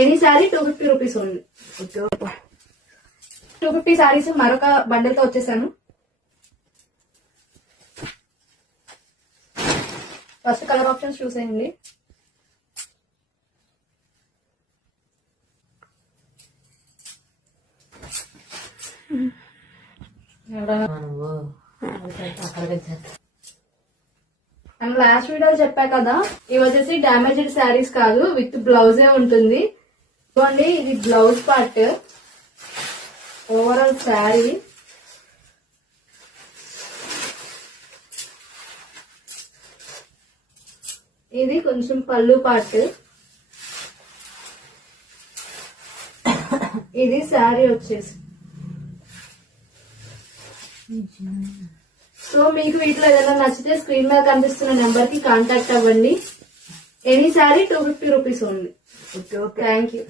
ఎనీ sari 250 rupees only. 250 శారీస్ మరొక బండిల్తో వచ్చేసాను. ఫస్ట్ కలర్ ఆప్షన్స్ చూసేయండి. అండ్ లాస్ట్ వీడియోలో చెప్పా కదా, ఇవి వచ్చేసి డ్యామేజ్డ్ శారీస్ కాదు, విత్ బ్లౌజే ఉంటుంది. ఇవ్వండి, ఇది బ్లౌజ్ పార్ట్, ఓవరాల్ శారీ. ఇది కొంచెం పళ్ళు పార్ట్. ఇది శారీ వచ్చేసి. సో మీకు వీటిలో ఏదైనా నచ్చితే స్క్రీన్ మీద కనిపిస్తున్న నెంబర్ కి కాంటాక్ట్ అవ్వండి. ఎనీ sari 250 rupees only. Thank you.